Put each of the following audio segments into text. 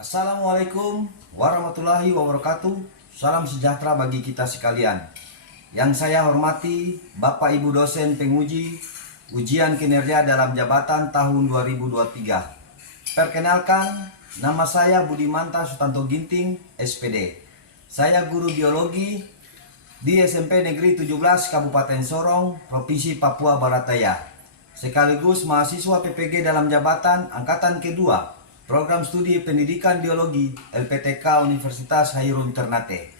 Assalamualaikum warahmatullahi wabarakatuh. Salam sejahtera bagi kita sekalian. Yang saya hormati Bapak Ibu dosen penguji ujian kinerja dalam jabatan tahun 2023. Perkenalkan, nama saya Budimanta Sutanto Ginting, SPD. Saya guru biologi di SMP Negeri 17 Kabupaten Sorong, Provinsi Papua Barat Daya. Sekaligus mahasiswa PPG dalam jabatan angkatan kedua, Program Studi Pendidikan Biologi LPTK Universitas Hairun Ternate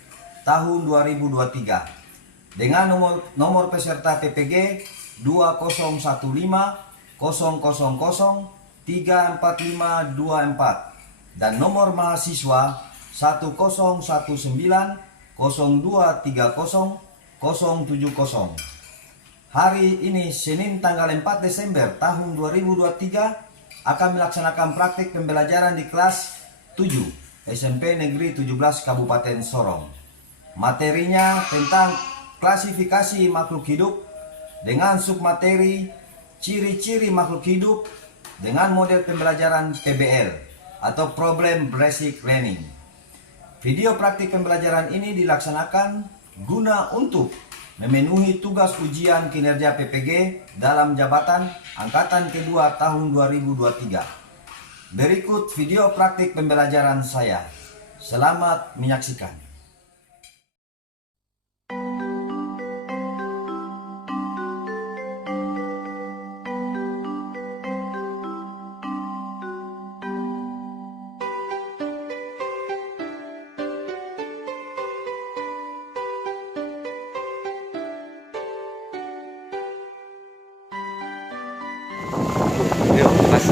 tahun 2023 dengan nomor peserta PPG 2015-34524 dan nomor mahasiswa 1019-0230-070. Hari ini Senin tanggal 4 Desember tahun 2023 akan melaksanakan praktik pembelajaran di kelas 7 SMP Negeri 17 Kabupaten Sorong. Materinya tentang klasifikasi makhluk hidup dengan submateri ciri-ciri makhluk hidup dengan model pembelajaran PBL atau Problem Basic Learning. Video praktik pembelajaran ini dilaksanakan guna untuk memenuhi tugas ujian kinerja PPG dalam jabatan angkatan kedua tahun 2023. Berikut video praktik pembelajaran saya. Selamat menyaksikan. Yuk, Mas.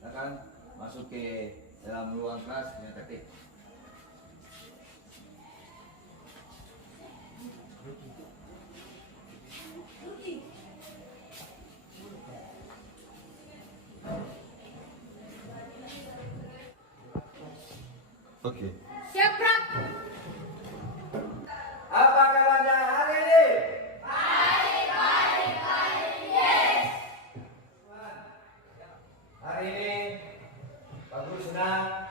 Silakan masuk ke dalam ruang kelas dengan tertib. Oke. Siap, Prak. Apa kabarnya hari ini? Hari ini Pak Guru senang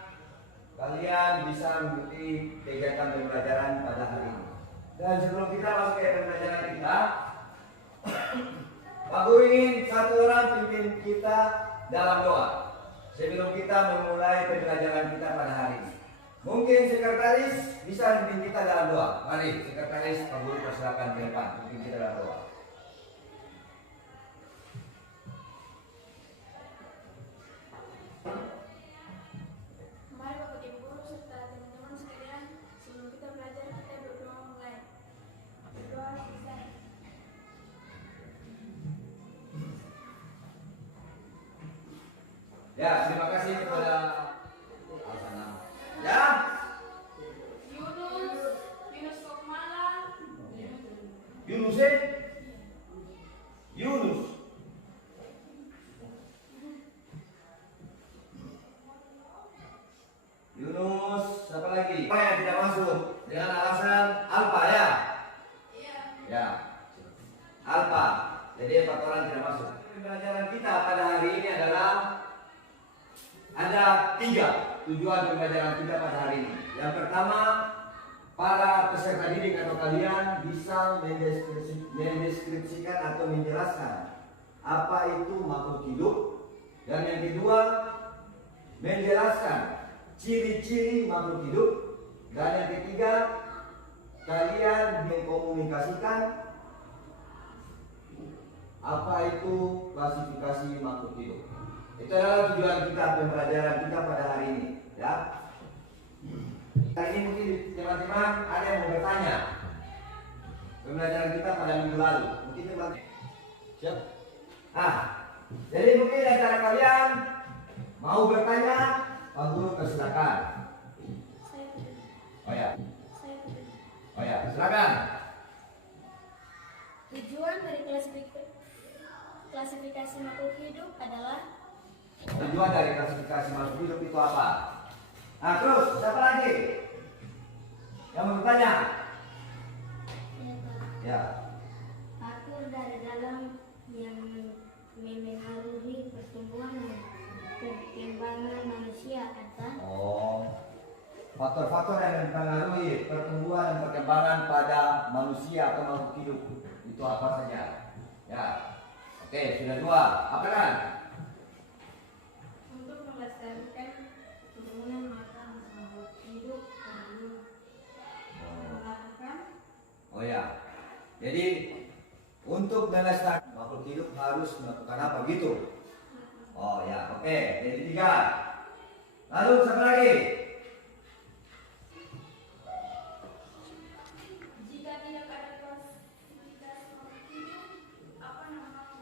kalian bisa mengikuti kegiatan pembelajaran pada hari ini. Dan sebelum kita masuk ke pembelajaran kita, Pak Guru ingin satu orang pimpin kita dalam doa sebelum kita memulai pembelajaran kita pada hari ini. Mungkin sekretaris bisa memimpin kita dalam doa. Mari sekretaris Pak Guru persilakan ke depan memimpin kita dalam doa. Mari Bapak Ibu Guru serta teman-teman sekalian, sebelum kita belajar kita berdoa mulai. Berdoa selesai. Ya, terima kasih kepada ya. Yunus Kokmala. Yunus Yunus. Yunus, siapa lagi? Apa yang tidak masuk dengan alasan alfa ya? Iya. Ya, alfa. Jadi 4 orang tidak masuk. Pembelajaran kita pada hari ini adalah ada 3 tujuan pembelajaran kita pada hari ini. Yang pertama, para peserta didik atau kalian bisa mendeskripsikan atau menjelaskan apa itu makhluk hidup. Dan yang kedua, menjelaskan ciri-ciri makhluk hidup. Dan yang ketiga, kalian mengkomunikasikan apa itu klasifikasi makhluk hidup. Itu adalah tujuan kita pembelajaran kita pada hari ini, ya. Hari ini mungkin teman-teman ada yang mau bertanya. Pembelajaran kita pada minggu lalu, mungkin teman-teman siap. Jadi mungkin antara kalian mau bertanya, Pak Guru persilakan. Oh ya, klasifikasi makhluk hidup itu apa? Nah terus siapa lagi yang mau bertanya? Ya. Faktor dari dalam yang memengaruhi pertumbuhan dan perkembangan manusia atau Oh, faktor-faktor yang mempengaruhi pertumbuhan dan perkembangan pada manusia atau makhluk hidup itu apa saja? Ya, oke, sudah dua. Apa kan? untuk melestarikan keturunan maka makhluk hidup perlu melakukan Oh ya, jadi untuk melestarikan makhluk hidup harus melakukan apa gitu? Oh ya, oke, jadi tiga. Lalu satu lagi. jika tidak ada klasifikasi makhluk hidup apa namanya?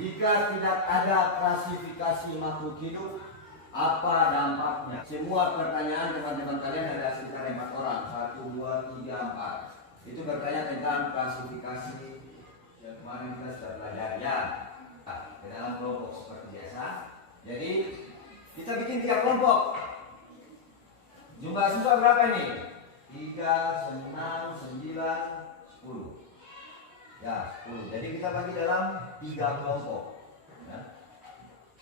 Jika tidak ada klasifikasi makhluk hidup, apa dampaknya? Semua pertanyaan teman-teman kalian ada sekitar 4 orang. 1, 2, 3, 4. Itu bertanya tentang klasifikasi yang kemarin kita sudah belajar ya. Di dalam kelompok seperti biasa. Jadi kita bikin 3 kelompok. Jumlah siswa berapa nih? 3, 6, 9, 10. Ya, 10. Jadi kita bagi dalam 3 kelompok. Ya.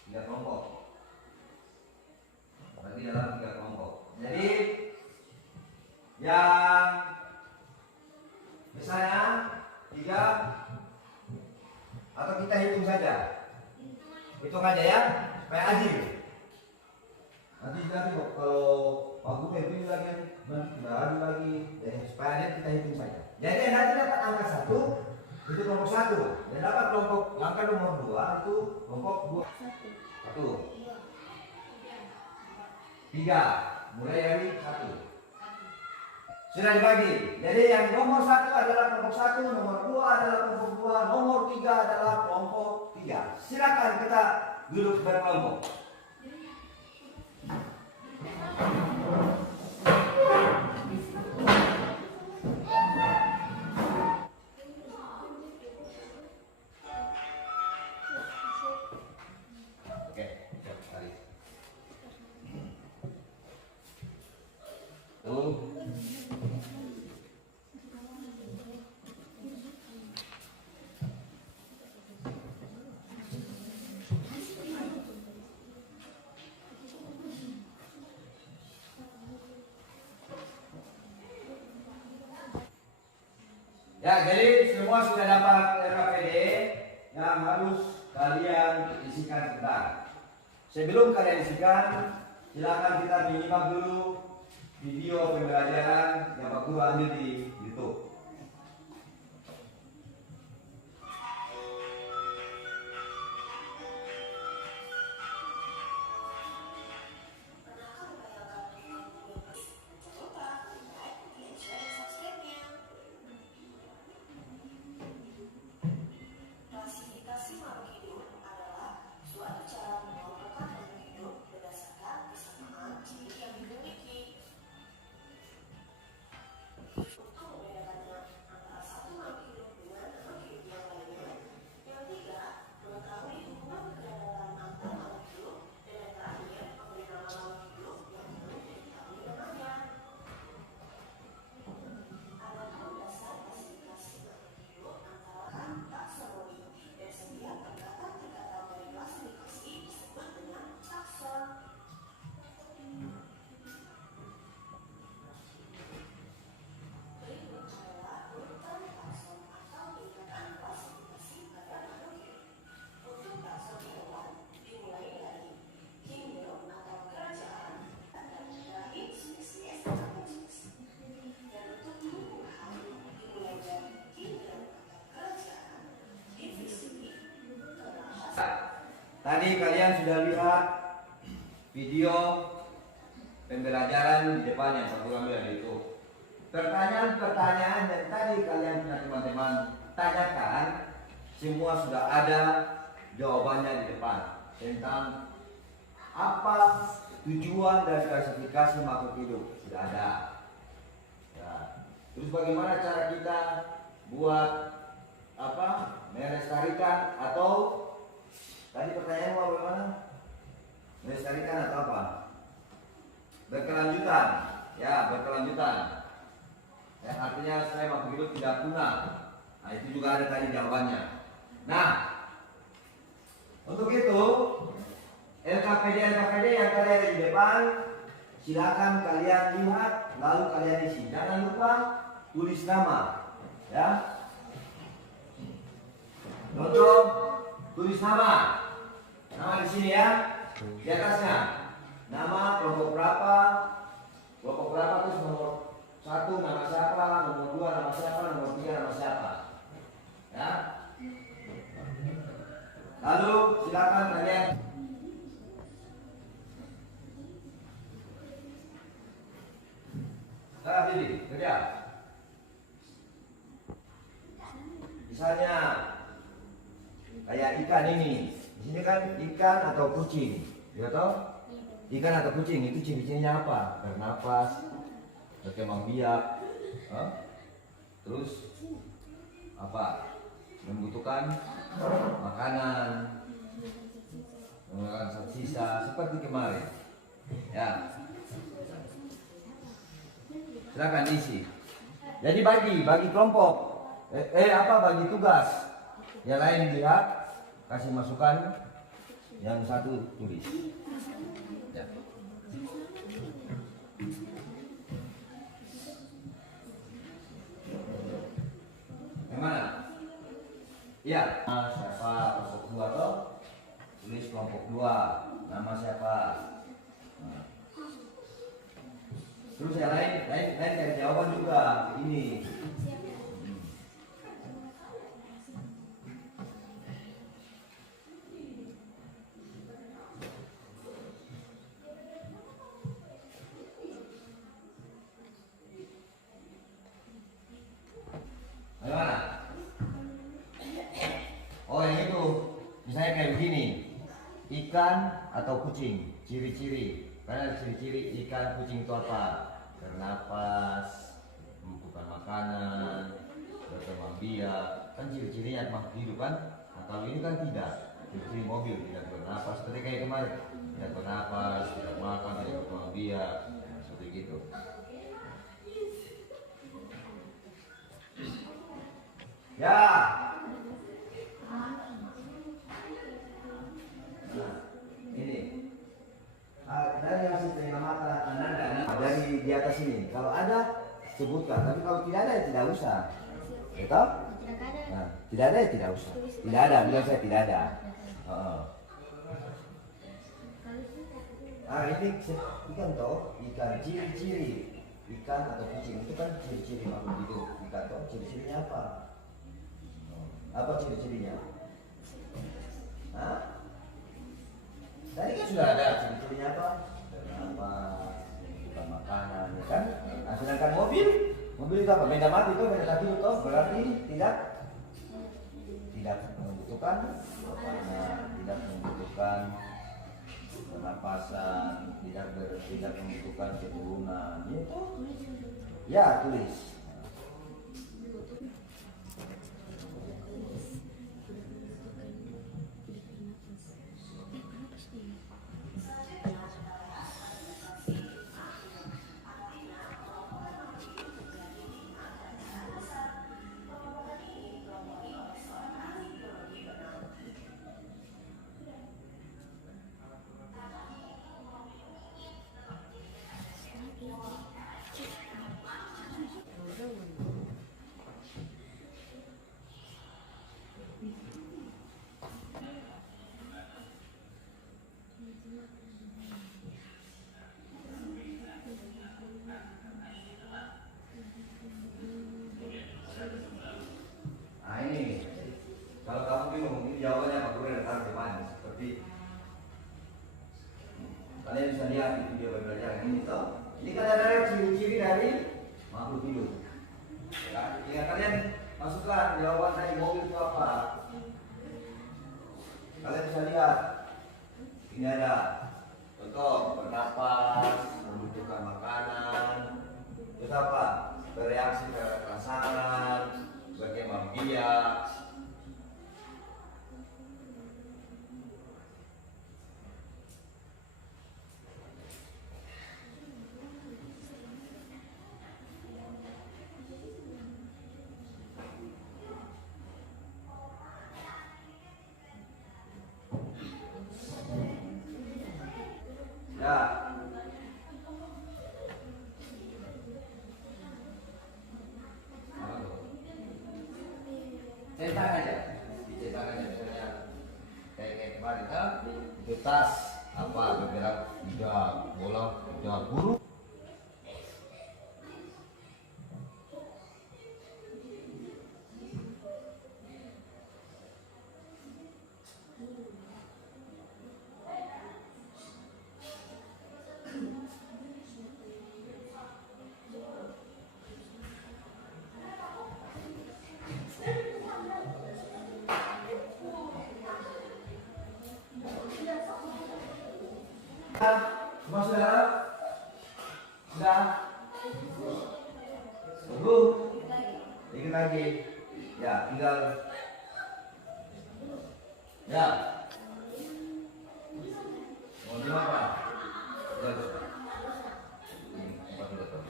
3 kelompok. Bagi dalam 3 kelompok. Jadi yang misalnya 3 atau kita hitung saja. Hitung aja ya, supaya adil. Nanti kalau Pak Guru itu lagi tidak adil lagi, supaya adil kita hitung saja. Jadi yang nanti dapat angka 1 itu kelompok 1, dan dapat kelompok angka nomor 2 itu kelompok 1, 3, mulai dari 1. Sudah dibagi. Jadi yang nomor 1 adalah kelompok 1, nomor 2 adalah kelompok 2, nomor 3 adalah kelompok 3. Silakan kita duduk berkelompok. Oke, tarik. Tuh. Ya, jadi semua sudah dapat RKPD yang harus kalian isikan sebentar. Sebelum kalian isikan, silakan kita menyimak dulu video pembelajaran yang Pak Guru ambil di YouTube. Klasifikasi makhluk hidup adalah suatu cara mengelompokkan makhluk hidup berdasarkan kesamaan ciri yang dimiliki. Untuk membedakannya antara satu makhluk hidup dengan makhluk hidup yang lainnya, yang tiga, mengetahui hubungan keberadaan antar makhluk hidup, dan yang terakhir, memberi nama makhluk hidup yang belum diketahui namanya. Adapun dasar klasifikasi makhluk hidup antara taksonomi dan setiap tingkatan-tingkatan dari klasifikasi disebut dengan takson. Berikut adalah urutan takson atau tingkatan klasifikasi pada makhluk hidup. Untuk takson hewan dimulai dari kingdom atau kerajaan dan dari spesies atau jenis. Dan untuk tumbuhan dimulai dari kingdom atau kerajaan, divisi, kelas. Tadi kalian sudah lihat video pembelajaran di depan yang Pak Guru ambil di YouTube. Pertanyaan-pertanyaan yang tadi kalian punya teman-teman tanyakan, semua sudah ada jawabannya di depan tentang apa tujuan dari klasifikasi makhluk hidup, sudah ada. Ya. Terus bagaimana cara kita buat melestarikan, atau tadi pertanyaan mau bagaimana? KPD yang kalian di depan, silakan kalian lihat, lalu kalian isi. Jangan lupa tulis nama, ya. Contoh, tulis nama di sini ya, di atasnya. Nama, kelompok berapa terus nomor 1 nama siapa, nomor 2 nama siapa, nomor 3 nama siapa, ya. Lalu silakan kalian pilih kerja. Misalnya kayak ikan ini, di sini kan ikan atau kucing, ya toh? Ikan atau kucing itu ciri-cirinya apa? Bernapas, berkembang biak, terus apa? Membutuhkan makanan, menggunakan zat sisa seperti kemarin, ya. Silakan isi. Jadi bagi kelompok, bagi tugas. Yang lain lihat, kasih masukan, yang satu tulis. Ya. Yang mana? Iya. Siapa kelompok 2 toh? Tulis kelompok 2. Nama siapa? Nah. Terus yang lain cari jawaban juga ini. Bagaimana? Oh yang itu, misalnya kayak begini, ikan atau kucing, ciri-ciri. Karena ciri-ciri ikan, kucing itu apa? Bernapas, membutuhkan makanan, berkembang biak, kan ciri-cirinya makhluk hidup kan? Nah kalau ini kan tidak, ciri-ciri mobil tidak bernapas, seperti kayak kemarin, tidak bernapas, tidak makan, tidak berkembang biak, seperti gitu. Ya. Nah, ini. Dari hasil pengamatan Anda dari di atas ini, kalau ada sebutkan, tapi kalau tidak ada ya tidak usah, betul? Nah, tidak ada ya tidak usah, tidak ada, bilang saya tidak ada. Ini ikan toh, ikan ciri-ciri ikan atau kucing itu kan ciri-ciri makhluk hidup. Ikan toh ciri-cirinya apa? Apa ciri-cirinya? Hah? Tadi kan sudah ada ciri-cirinya apa? Bernapas, bukan makanan, ya kan? Nah, sedangkan mobil itu apa? Benda mati itu, benda mati itu berarti tidak membutuhkan makanan, tidak membutuhkan pernapasan, tidak membutuhkan keturunan. Itu ya tulis. Nah ini, kalau kamu bingung, ini jawabannya Pak Guru datang depan seperti kalian bisa lihat di video pembelajaran ini toh. Ini kan ada ciri-ciri dari makhluk hidup. Ya, kalian masukkan jawaban dari mobil itu apa? Kalian bisa lihat. Ini ada contoh bernapas, membutuhkan makanan, terus apa? Bereaksi terhadap rangsangan, berkembang biak. Ya. Cetak aja, cetak aja misalnya kayak kemarin kan itu tas apa bergerak 3 bola 3 huruf. Semua sudah? Sudah? Tunggu. Dikit lagi. Ya, tinggal. Ya. Mau di mana? Ya, tuh. Ini, tempat dulu, tuh.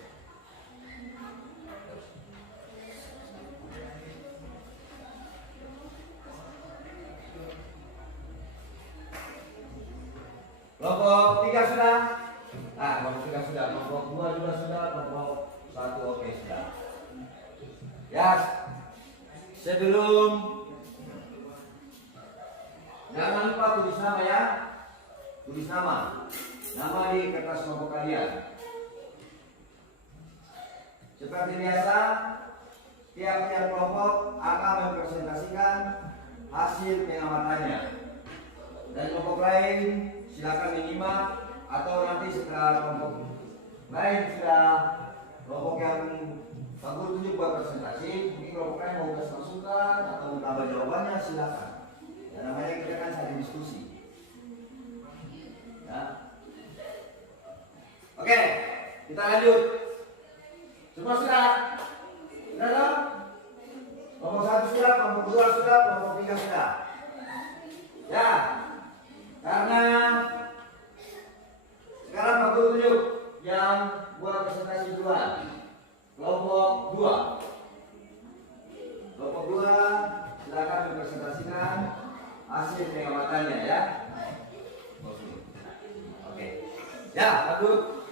Kelompok 3 sudah? Nah, kelompok 3 sudah. Kelompok 2 juga sudah. Kelompok 1 oke sudah. Ya, sebelum jangan lupa tulis nama ya. Tulis nama. Nama di kertas kelompok kalian. Seperti biasa, tiap-tiap kelompok akan mempresentasikan hasil pengamatannya. Dan kelompok lain silakan menyimak atau nanti setelah kelompok lain sudah kelompok yang Pak Guru tunjuk buat presentasi, mungkin kelompok lain mau kasih masukan atau menambah jawabannya silakan. Ya, namanya kita kan saling diskusi. Ya. Oke, kita lanjut. Semua sudah? Sudah dong? Kelompok 1 sudah, kelompok 2 sudah, kelompok 3 sudah. Ya. Karena sekarang Pak Guru tunjuk yang buat presentasi duluan. Kelompok 2. Kelompok 2 silakan mempresentasikan hasil pengamatannya ya. Oke. Ya, Pak Guru.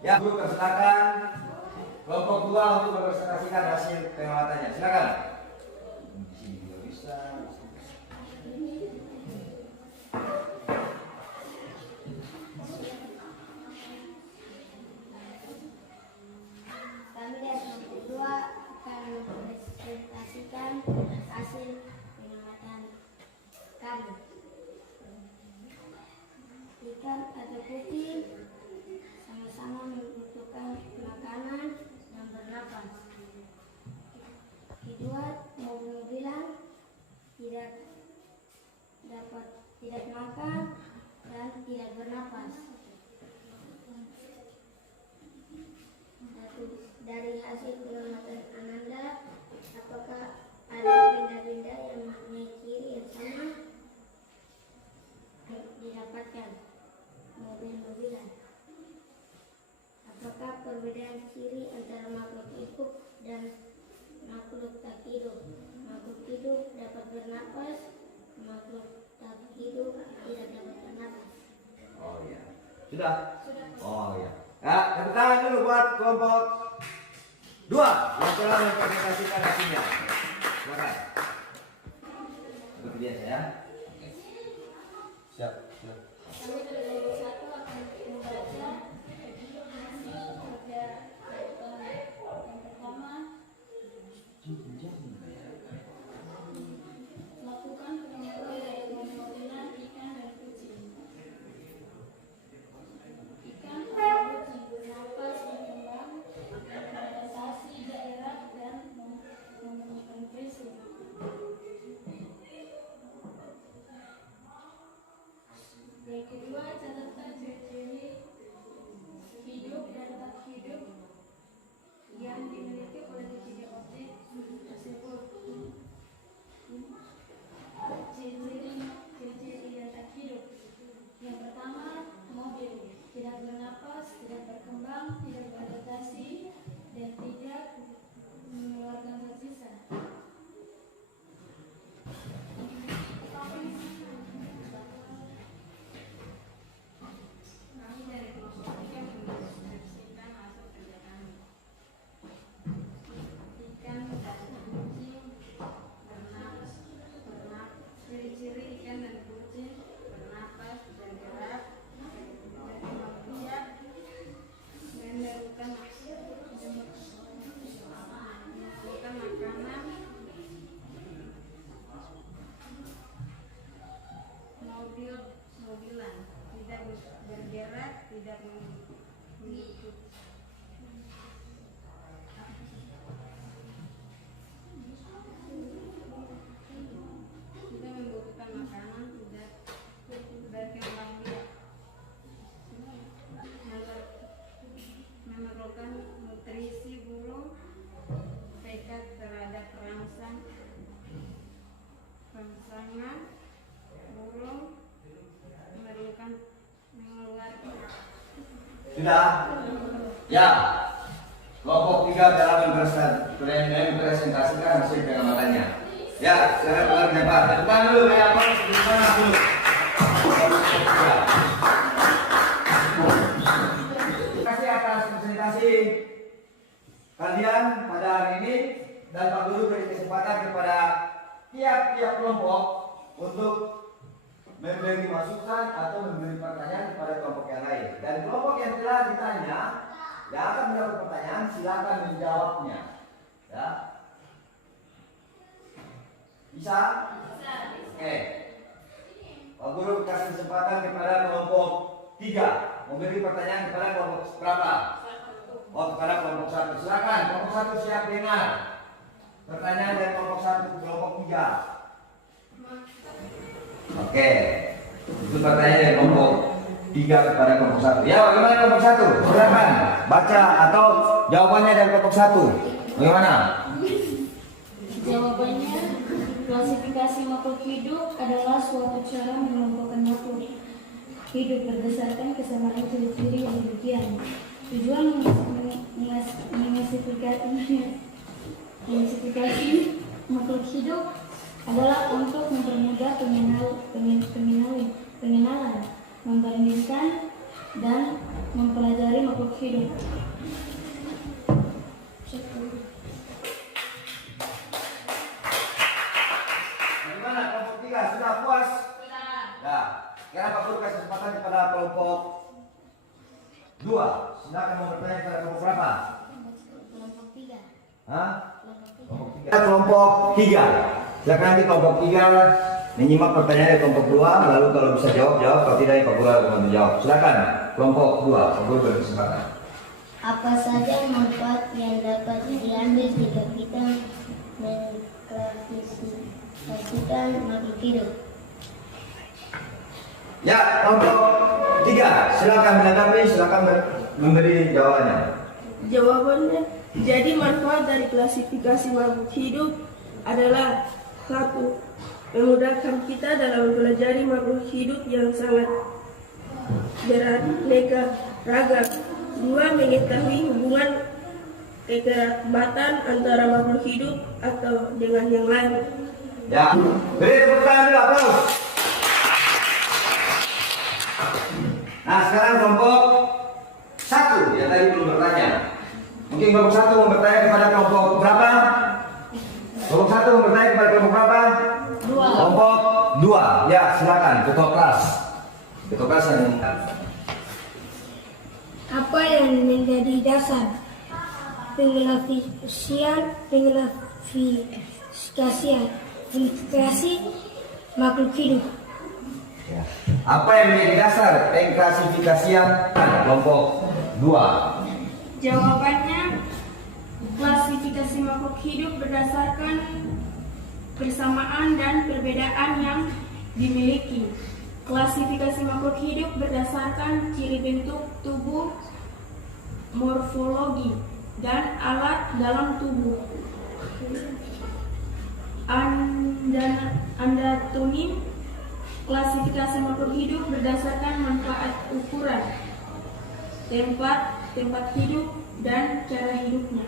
Ya, Guru persilakan kelompok 2 untuk mempresentasikan hasil pengamatannya. Silakan. Di sini juga bisa. Kami dari kelompok 2 akan mempresentasikan hasil pengamatan kami. Ikan atau kucing sama-sama membutuhkan makanan dan bernapas. Kedua, mobil-mobilan tidak makan dan tidak bernapas. Dari hasil pengamatan Ananda, apakah ada benda-benda yang mempunyai ciri yang sama didapatkan? Mobil-mobilan. Apakah perbedaan ciri antara makhluk hidup dan makhluk tak hidup? Makhluk hidup dapat bernapas, makhluk tak hidup tidak dapat bernapas. Oh iya. Sudah? Oh iya. Ya, tepuk tangan dulu buat kelompok 2 yang telah mempresentasikan hasilnya. Silakan. Seperti biasa ya. Siap. Kami dari kelompok 1 akan membaca pada yang pertama, lakukan pengukuran dari mobil-mobilan ikan dan kucing. Ikan atau kucing bernapas berkembang, beradaptasi daerah dan menemukan prinsip. tidak mengikuti. Kita membutuhkan makanan tidak berkembang biak, memerlukan nutrisi burung, tekad terhadap rangsangan burung, memerlukan mengeluarkan. Sudah? Ya. Kelompok 3 dalam mempresentasikan hasil pengamatannya. Ya, sekarang keluar Pak. Depan dulu kayak apa? Gimana dulu? Terima kasih atas presentasi kalian pada hari ini, dan Pak Guru beri kesempatan kepada tiap-tiap kelompok untuk memberi masukan atau memberi pertanyaan kepada kelompok yang lain. Dan kelompok yang telah ditanya, yang akan menjawab pertanyaan, silakan menjawabnya. Ya. Bisa? Bisa. Oke. Pak Guru kasih kesempatan kepada kelompok 3 memberi pertanyaan kepada kelompok berapa? Oh, kepada kelompok 1. Silakan, kelompok 1 siap dengar pertanyaan dari kelompok 1, kelompok 3. Oke. Itu pertanyaan dari kelompok 3 kepada kelompok 1. Ya, bagaimana kelompok 1? Silakan baca atau jawabannya dari kelompok 1. Bagaimana? Jawabannya, klasifikasi makhluk hidup adalah suatu cara mengelompokkan makhluk hidup berdasarkan kesamaan ciri-ciri yang demikian. Tujuan mengklasifikasi makhluk hidup adalah untuk mempermudah pengenalan, membandingkan, dan mempelajari makhluk hidup. Bagaimana kelompok 3? Sudah puas? Sudah. Ya. Sekarang Pak Guru kasih kesempatan kepada kelompok 2. Silakan mau bertanya kepada kelompok berapa? Kelompok 3. Hah? Kelompok 3. Silakan nanti kelompok 3 menyimak pertanyaan dari kelompok 2, lalu kalau bisa jawab, kalau tidak Pak Guru akan menjawab. Silakan kelompok 2, Pak Guru berkesempatan. Apa saja manfaat yang dapat diambil jika kita mengklasifikasikan makhluk hidup? Ya, kelompok 3, silakan menanggapi, silakan memberi jawabannya. Jawabannya, jadi manfaat dari klasifikasi makhluk hidup adalah 1. Memudahkan kita dalam mempelajari makhluk hidup yang sangat beraneka ragam. 2. Mengetahui hubungan kekerabatan antara makhluk hidup atau dengan yang lain. Ya, beri tepuk tangan dulu, aplaus. Nah, sekarang kelompok 1 yang tadi belum bertanya. Mungkin kelompok 1 mau bertanya kepada kelompok berapa? Kelompok 1 mau bertanya kepada kelompok berapa? 2. Kelompok 2. Ya, silakan ketua kelas. Ketua kelas yang Apa yang menjadi dasar klasifikasi makhluk hidup? ya. Apa yang menjadi dasar pengklasifikasian kelompok 2? Jawabannya, klasifikasi makhluk hidup berdasarkan persamaan dan perbedaan yang dimiliki. Klasifikasi makhluk hidup berdasarkan ciri bentuk tubuh, morfologi, dan alat dalam tubuh. Anatomi. Klasifikasi makhluk hidup berdasarkan manfaat ukuran, tempat hidup, dan cara hidupnya.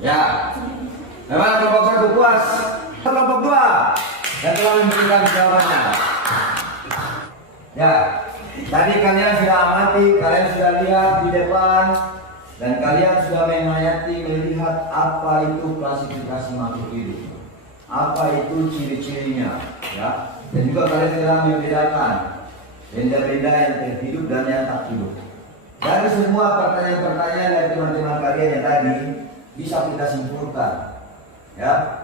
Ya. Memang kelompok 1 puas. Kelompok 2 yang telah memberikan jawabannya. Ya. Tadi kalian sudah amati, kalian sudah lihat di depan, dan kalian sudah menghayati melihat apa itu klasifikasi makhluk hidup. Apa itu ciri-cirinya, ya. Dan juga kalian telah membedakan benda-benda yang terhidup dan yang tak hidup. Dari semua pertanyaan-pertanyaan dari teman-teman kalian yang tadi bisa kita simpulkan, ya,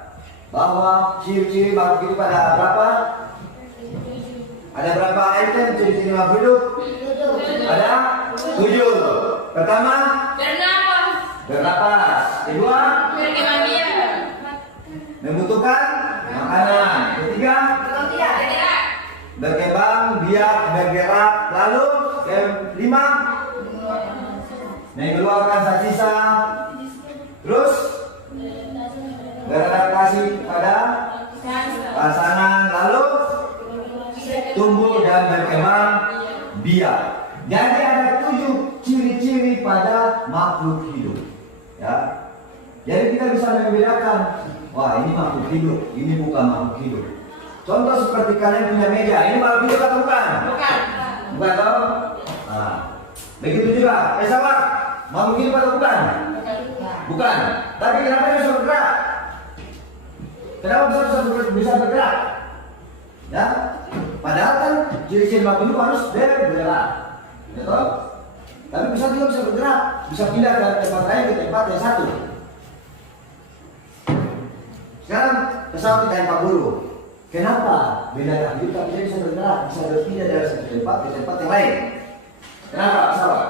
bahwa ciri-ciri makhluk hidup ada berapa? Ada berapa item ciri-ciri makhluk hidup? Ada 7. Pertama, bernapas. Kedua, membutuhkan makanan. Ketiga, berkembang biak bergerak. Lalu kelima, mengeluarkan zat sisa. Terus beradaptasi pada pasangan. Lalu tumbuh dan berkembang biak. Jadi ada 7 ciri-ciri pada makhluk hidup. Ya, jadi kita bisa membedakan. Wah, ini makhluk hidup, ini bukan makhluk hidup. Contoh seperti kalian punya meja, ini makhluk hidup atau bukan? Bukan toh? Nah, begitu juga pesawat, makhluk hidup atau bukan? Bukan. Tapi kenapa dia bisa bergerak? Kenapa bisa bergerak? Ya, padahal kan ciri-ciri makhluk hidup harus bergerak. Ya toh? Tapi pesawat juga bisa bergerak, bisa pindah dari tempat lain ke tempat yang satu. Sekarang pesawat ditanya Pak Guru, kenapa benda tak hidup tapi dia bisa bergerak, bisa berpindah dari satu tempat ke tempat yang lain? Kenapa pesawat?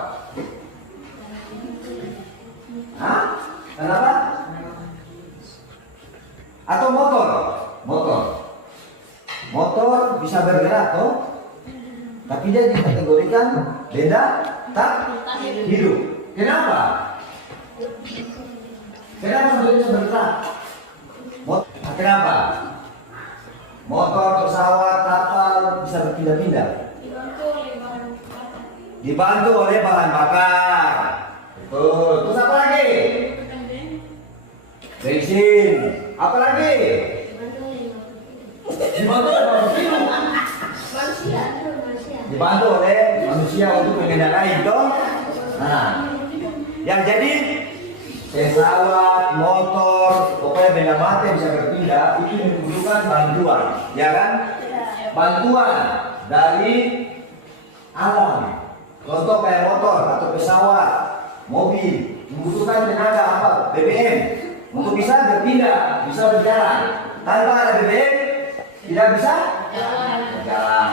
Hah? Kenapa? Atau motor? Motor bisa bergerak toh? Tapi dia dikategorikan benda tak hidup. Kenapa? Kenapa dia bisa bergerak? Kenapa? Motor, pesawat, kapal bisa berpindah-pindah. Dibantu oleh bahan bakar. Betul. Terus apa lagi? Bensin. Apa lagi? Dibantu oleh makhluk hidup. Dibantu oleh manusia untuk mengendarai itu. Nah, yang jadi pesawat, motor, pokoknya benda mati yang bisa berpindah itu membutuhkan bantuan, ya kan? Bantuan dari alam. Contoh kayak motor atau pesawat, mobil membutuhkan tenaga apa? BBM untuk bisa berpindah, bisa berjalan. Tanpa ada BBM tidak bisa berjalan.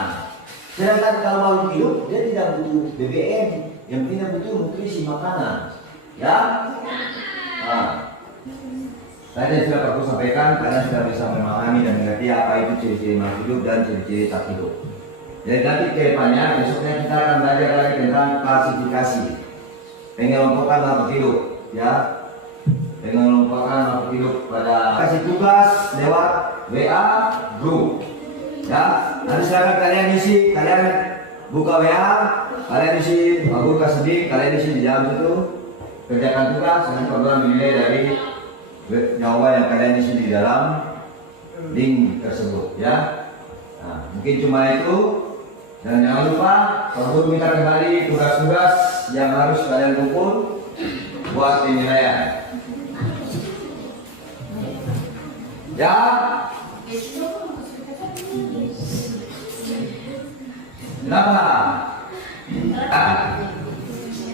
Sedangkan kalau makhluk hidup dia tidak butuh BBM, yang tidak butuh nutrisi makanan, ya. Nah, tadi sudah Pak Guru sampaikan, kalian sudah bisa memahami dan mengerti apa itu ciri-ciri makhluk hidup dan ciri-ciri tak hidup. Jadi nanti ke depannya, besoknya kita akan belajar lagi tentang klasifikasi, pengelompokan makhluk hidup, ya. Pengelompokan makhluk hidup pada kasih tugas lewat WA group. Ya, nanti silakan kalian isi, kalian buka WA, kalian isi, Pak Guru kasih link, kalian isi di dalam situ, kerjakan tugas, nanti Pak Guru menilai dari jawaban yang kalian isi di dalam link tersebut, ya. Nah, mungkin cuma itu, dan jangan lupa Pak Guru minta kembali tugas-tugas yang harus kalian kumpul buat penilaian. Ya. Kenapa?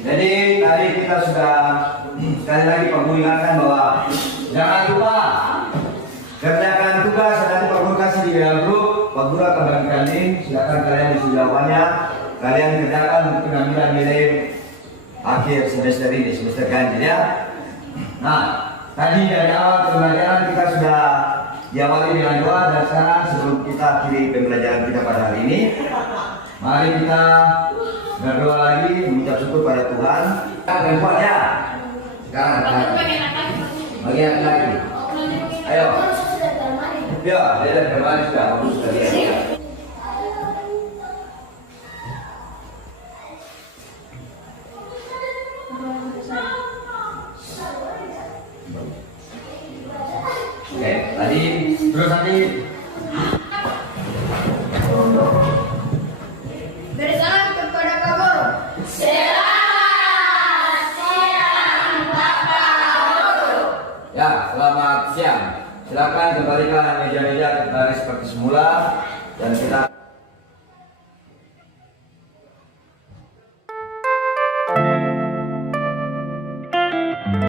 Jadi tadi kita sudah sekali lagi Pak Guru ingatkan bahwa jangan lupa kerjakan tugas. Nanti Pak Guru kasih di dalam grup. Pak Guru akan bagikan link. Silakan kalian isi jawabannya. Kalian kerjakan untuk pengambilan nilai akhir semester ini, semester ganjil, ya. Nah, tadi dari awal pembelajaran kita sudah diawali dengan doa, dan sekarang sebelum kita akhiri pembelajaran kita pada hari ini, mari kita berdoa lagi, mengucap syukur pada Tuhan. Perempuan, ya. Sekarang bagian lagi. Ayo. Ya, dia dari kemarin sudah bagus sekali, ya. Oke, tadi terus nanti Dari salam kepada Pak Guru. Selamat siang Bapak Guru. ya, selamat siang. Silakan kembalikan meja-meja ke baris seperti semula dan kita